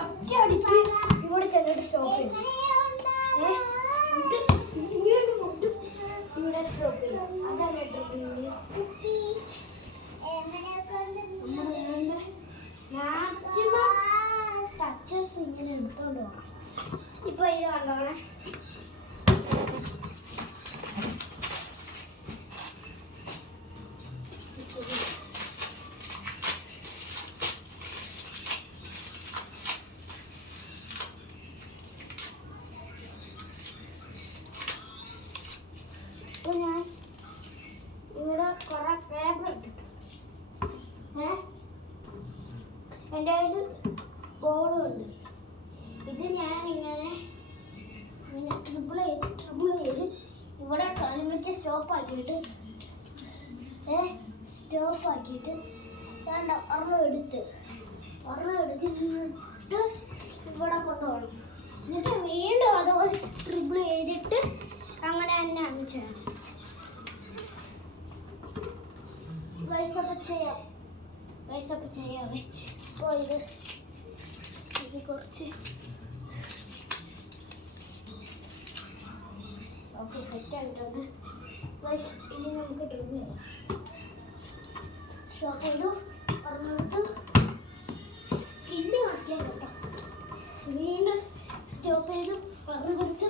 ഒറ്റയടിക്ക് ഇവിടെ ചെന്നിട്ട് സ്റ്റോപ്പ് ചെയ്യും. ഇവിടെ സ്റ്റോപ്പ് ചെയ്യും. അതല്ലേ മാക്സിമം ടച്ചസ് ഇങ്ങനെ എടുത്തോണ്ട് പോകണം. ഇപ്പൊ ഇത് കണ്ടോണേ. ഞാൻ ഇവിടെ കുറെ പേപ്പർ ഇട്ടിട്ടു. എൻ്റെ കയ്യിൽ ബോളും ഉണ്ട്. ഇത് ഞാനിങ്ങനെ ട്രിപ്പിൾ ചെയ്ത് ഇവിടെ കളിമിച്ച് സ്റ്റോപ്പാക്കിയിട്ട് വേണ്ട ഒരെണ്ണം എടുത്തിട്ട് ഇവിടെ കൊണ്ടുപോകണം. എന്നിട്ട് വീണ്ടും അതുപോലെ ട്രിപ്പിൾ ചെയ്തിട്ട് അങ്ങനെ തന്നെ അങ്ങിച്ചാണ് പൈസൊക്കെ ചെയ്യാവേ. അപ്പോൾ ഇത് കുറച്ച് ഓക്കെ സെറ്റ് ആയിട്ടുണ്ട്. ഇനി നമുക്ക് ഡ്രിബിൾ ചെയ്യാം. സ്റ്റോപ്പ് ചെയ്തു പറഞ്ഞിട്ട് സ്കില്ല് കാണിക്കാൻ കേട്ടോ. വീണ്ടും സ്റ്റോപ്പ് ചെയ്തു പറഞ്ഞു കൊടുത്തു.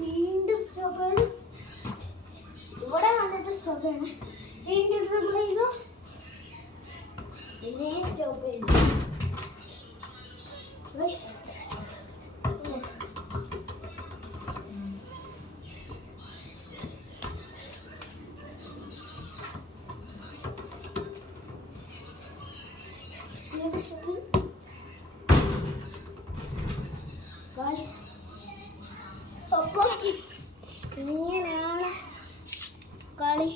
വീണ്ടും സ്റ്റോപ്പ് ചെയ്തു. ഇവിടെ വന്നിട്ട് സ്റ്റോപ്പ് ചെയ്യണം. വീണ്ടും ഡ്രിബിൾ ചെയ്തു. പിന്നെ സ്റ്റോപ്പ് ചെയ്തു. അപ്പം ഇങ്ങനെയാണ് കളി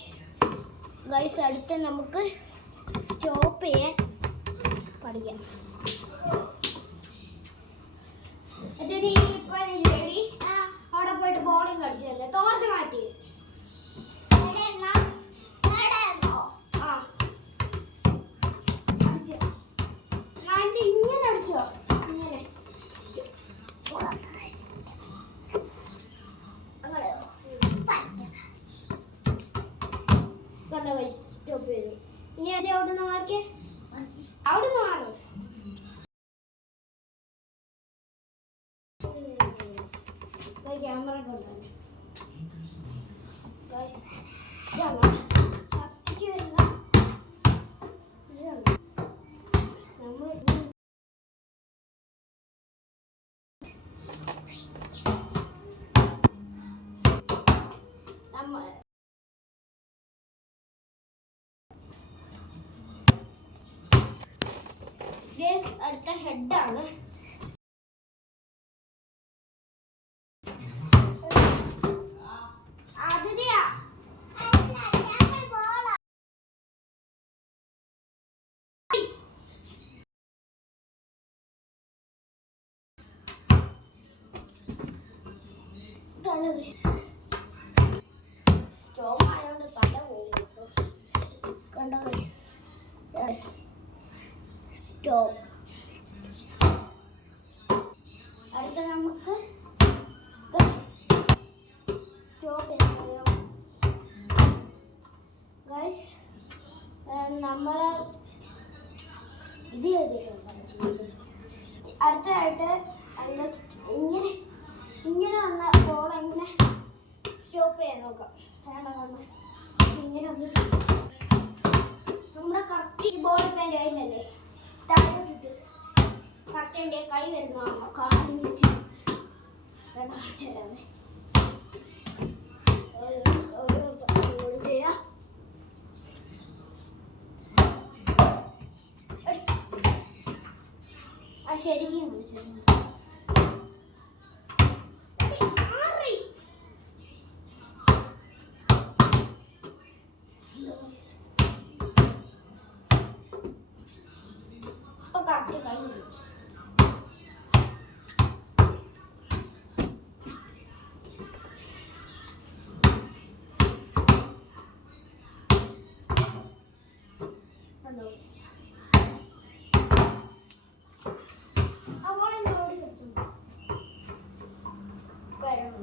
ഗൈസ്. അടുത്ത് നമുക്ക് സ്റ്റോപ്പ് ചെയ്യാൻ പഠിക്കാം. അവിടെ പോയിട്ട് ബോളിൽ കളിച്ചല്ലേ തോർത്ത് മാറ്റി ഇങ്ങനെ അടിച്ചോ. ഇങ്ങനെ സ്റ്റോപ്പ് ചെയ്തു. ഇനി അത് അവിടുന്ന് മാറിക്കേ. അവിടുന്ന് മാറും. ക്യാമറ കൊണ്ടുവന്നെ അടുത്ത ഹെഡാണ്. സ്റ്റോപ്പ് ആയതുകൊണ്ട് തല പോകും. കണ്ടോ സ്റ്റോപ്പ്. അടുത്ത നമുക്ക് സ്റ്റോപ്പ് ചെയ്യാം ഗൈസ്. നമ്മൾ ഇത് ചെയ്തിട്ടുണ്ട്. അടുത്ത എൻ്റെ കൈ വരുന്ന കാലിന് വെച്ച് ചെലവേ ശരിക്കും കാട്ടി കഴിഞ്ഞു. Where?